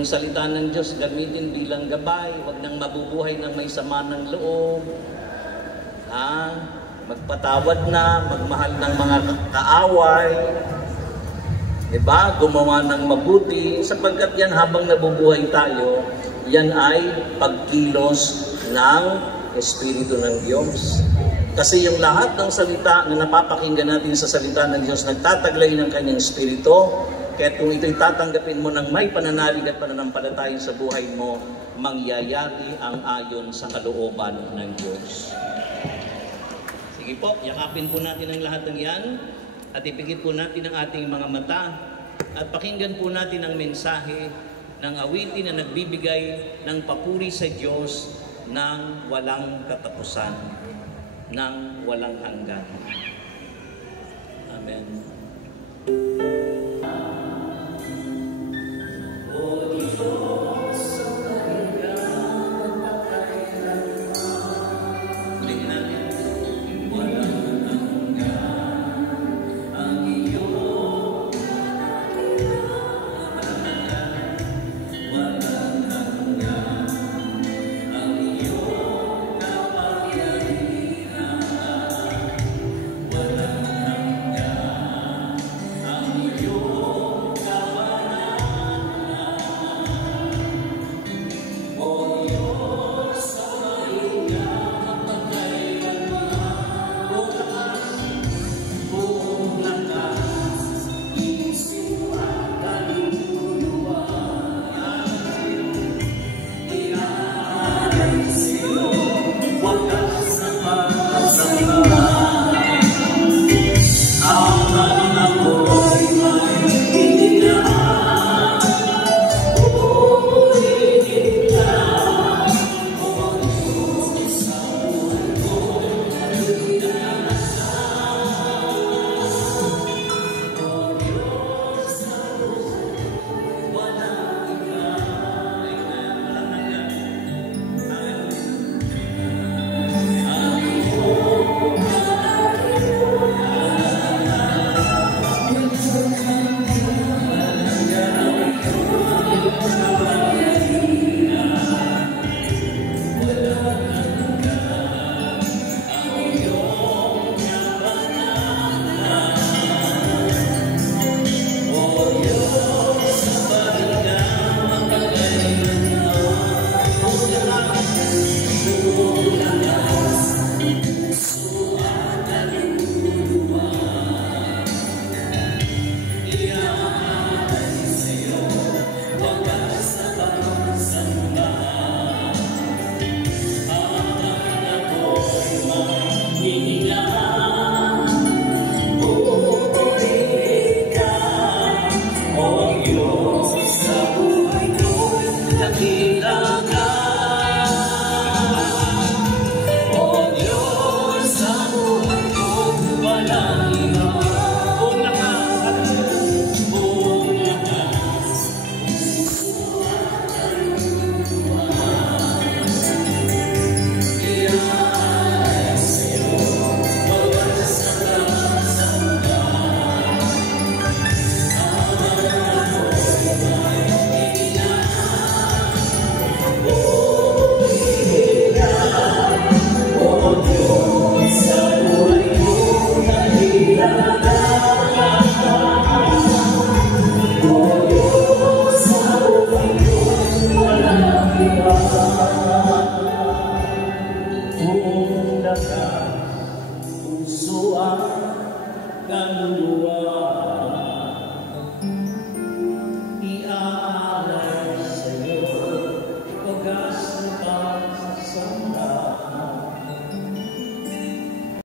yung salita ng Diyos gamitin bilang gabay, huwag nang mabubuhay ng may sama ng loob. Magpatawad na, magmahal ng mga kaaway, diba? Gumawa ng mabuti, sapagkat yan habang nabubuhay tayo, yan ay pagkilos ng Espiritu ng Diyos. Kasi yung lahat ng salita na napapakinggan natin sa salita ng Diyos, nagtataglay ng kanyang Espiritu, kaya kung ito'y tatanggapin mo ng may pananalig at pananampalataya sa buhay mo, mangyayari ang ayon sa kalooban ng Diyos. Sige po, yakapin po natin ang lahat ng yan at ipikit po natin ang ating mga mata at pakinggan po natin ang mensahe ng awitin na nagbibigay ng papuri sa Diyos ng walang katapusan, ng walang hanggan. Amen.